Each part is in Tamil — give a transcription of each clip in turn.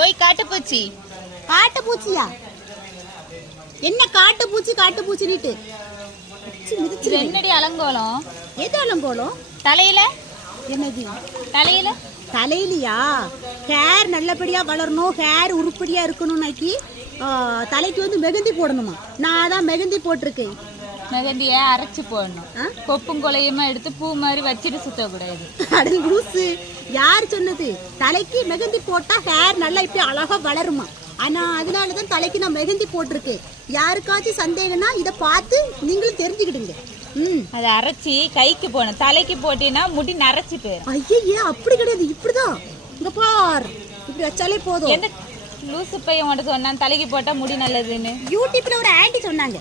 ஓய் காட்டுப்பூச்சி. காட்டுப்பூச்சியா? என்ன காட்டுப்பூச்சின்னுட்டு என்னடி அலங்கோலம்? எது அலங்கோலம்? தலையில என்னது? தலையிலயா? ஹேர் நல்லபடியா வளரணும், ஹேர் உருப்படியா இருக்கணும்னாக்கி தலைக்கு வந்து மெகந்தி போடணுமா? நான் தான் மெகந்தி போட்டிருக்கேன். மெகந்திய அரைச்சு போடணும். கொப்பும் கொலையுமா எடுத்து பூ மாதிரி வச்சுட்டு சுத்தக்கூடாது. அடல் லூசு, யார் சொன்னது? தலைக்கு மெகந்தி போட்டா ஹேர் நல்லா இப்படி அழகா வளருமா? ஆனா அதனாலதான் தலைக்கு நான் மெகந்தி போட்டிருக்கேன். யாருக்காச்சும் சந்தேகம்னா இதை பார்த்து நீங்களும் தெரிஞ்சுக்கிடுங்க. அதை அரைச்சி கைக்கு போடணும். தலைக்கு போட்டீங்கன்னா முடி நரைச்சிட்டு. ஐயே அப்படி கிடையாது, இப்படிதான். இங்க பார், இப்படி வச்சாலே போதும். எந்த லூசு பையன் மட்டும் சொன்னான் தலைக்கு போட்டா முடி நல்லதுன்னு? யூடியூப்ல ஒரு ஆண்டி சொன்னாங்க.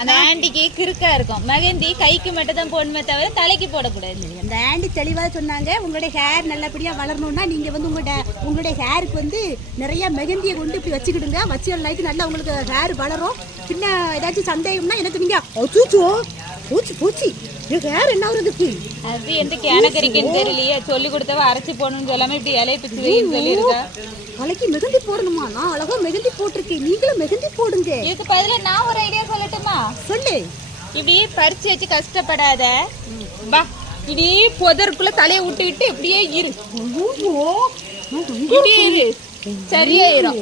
அந்த ஆண்டிக்கு கிறுக்கா இருக்கும். மெகந்தி கைக்கு மட்டும் தான் போடணுமே தவிர தலைக்கு போடக்கூடாது. அந்த ஆண்டி தெளிவாக சொன்னாங்க, உங்களுடைய ஹேர் நல்லபடியா வளரணும்னா நீங்க வந்து உங்களுடைய ஹேருக்கு வந்து நிறைய மெகந்தியை கொண்டு இப்படி வச்சுக்கிடுங்க. வச்சு லைட்டு நல்லா உங்களுக்கு ஹேர் வளரும். பின்ன ஏதாச்சும் சந்தேகம்னா எனக்கு நீங்க பூச்சி ஹேர் என்ன ஆகுறதுக்கு? அது எந்த கேனகரிக்குன்னு தெரியலையே. சொல்லி கொடுத்தவ அரைச்சி போடணும்னு சொல்லாம இப்படி இலையை பிச்சு வைன்னு சொல்லியிருக்கா. தலைக்கு மெகந்தி போடணுமா? நான் அழகா மெகந்தி போட்டிருக்கேன், நீங்களும் மெகந்தி போடுங்க. இதுக்கு பதிலா நான் ஒரு ஐடியா சொல்லட்டுமா? சொல்லு. இப்படி பறிச்சு வச்சு கஷ்டப்படாத, வா இப்படி புதருக்குள்ள தலையை விட்டுக்கிட்டு இப்படியே இரு. சரியாயிரும்.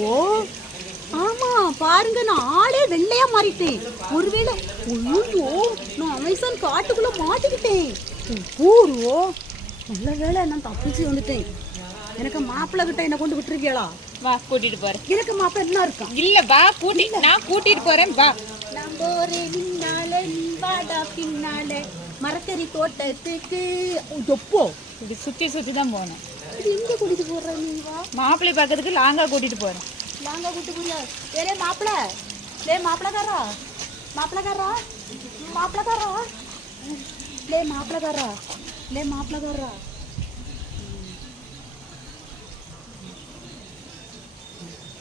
ஆமா பாருங்க, நான் ஆளே வெள்ளையா மாறிட்டேன். ஒருவேளை நான் அமேசான் காட்டுக்குள்ள மாட்டிக்கிட்டேன். நல்ல வேலை நான் தப்பிச்சு வந்துட்டேன். எனக்கு மாப்பிள்ளை கிட்ட என்ன கொண்டு விட்டுருக்கீங்களா? வா கூட்டிட்டு போறேன். எனக்கு மாப்பிள்ளை என்ன இருக்கான்? இல்ல வா நான் கூட்டிட்டு போறேன். வா பின்னால மரக்கறி தோட்டத்துக்கு எப்போ இப்படி சுத்தி தான் போனேன். எங்க கூட்டிட்டு போற நீ? வா மாப்பிள்ளை பக்கத்துக்கு லாங்கா கூட்டிட்டு போறேன். லாங்கா கூட்டு போறியா? ஏலே மாப்பிள்ளக்காரா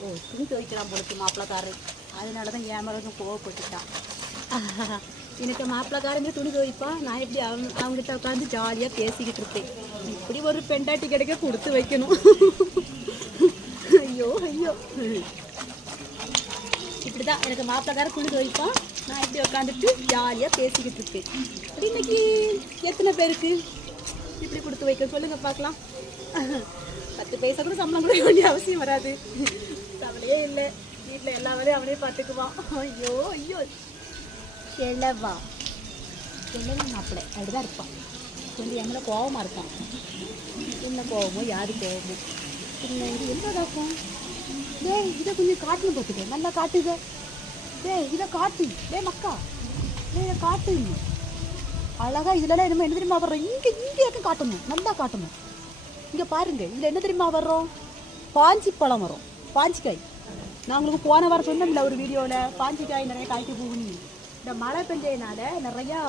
ஓ, துணி துவைக்கிறான் பொழுது மாப்பிள்ளக்காரு. அதனாலதான் என் மேல கோவப்பட்டுட்டான். எனக்கு மாப்பிள்ளக்காரங்க துணி துவைப்பான். நான் எப்படி அவங்ககிட்ட உட்காந்து ஜாலியா பேசிக்கிட்டு இருப்பேன். இப்படி ஒரு பெண்டாட்டி கிடைக்க கொடுத்து வைக்கணும். ஐயோ இப்படிதான் எனக்கு மாப்பிள்ளக்கார துணி துவைப்பான். நான் இப்படி உட்காந்துட்டு ஜாலியா பேசிக்கிட்டு இருப்பேன். இன்னைக்கு எத்தனை பேருக்கு இப்படி கொடுத்து வைக்க சொல்லுங்க பார்க்கலாம். 10 பைசா கூட சம்பளம் கொடுக்க வேண்டிய அவசியம் வராது. கவலையே இல்லை. வீட்டில் எல்லா வேலையும் அவனே பார்த்துக்குவான். ஐயோ கிழவா மாப்பிள்ளை அப்படிதான் இருப்பான். கொஞ்சம் எங்களை கோபமாக இருப்பான். என்ன கோபமோ யாரு கோபமோ இல்லை. இது என்னதாக்கும்? இதை கொஞ்சம் காட்டுன்னு பார்த்துக்க. நல்லா காட்டுங்க. இதை காட்டு. மக்கா இதை காட்டு. அழகா இதுலலாம் என்ன தெரியுமா வர்றோம்? இங்கே காட்டணும், நல்லா காட்டணும். இங்கே பாருங்க, இதில் என்ன தெரியுமா வர்றோம்? பாஞ்சி பழம் வரும். பாஞ்சிக்காய். நான் உங்களுக்கு போன வாரம் சொன்னோம்ல ஒரு வீடியோவில், பாஞ்சிக்காய் நிறைய காய்க்க போகணும். இந்த மழை பெஞ்சதுனால நிறையா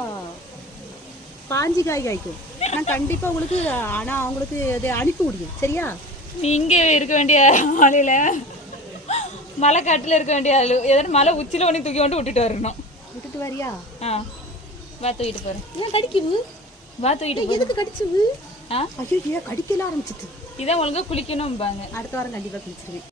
பாஞ்சிக்காய் காய்க்கும். நான் கண்டிப்பாக உங்களுக்கு உங்களுக்கு அதை அனுப்பி விடுங்க, சரியா? நீ இங்கே இருக்க வேண்டிய ஆளையில மலை காட்டுல இருக்க வேண்டிய ஆளு ஏதாவது மலை உச்சில ஒண்ணு தூக்கி கொண்டு விட்டுட்டு வரணும். விட்டுட்டு வரியா? வா தூக்கிட்டு போறேன். ஏன் கடிக்குது? வா தூக்கிட்டு. எதுக்கு கடிச்சுது? ஐயோ கடிக்கல ஆரம்பிச்சிட்டு. இதான் ஒழுங்கா குளிக்கணும். அடுத்த வாரம் கண்டிப்பா குளிச்சிருவேன்.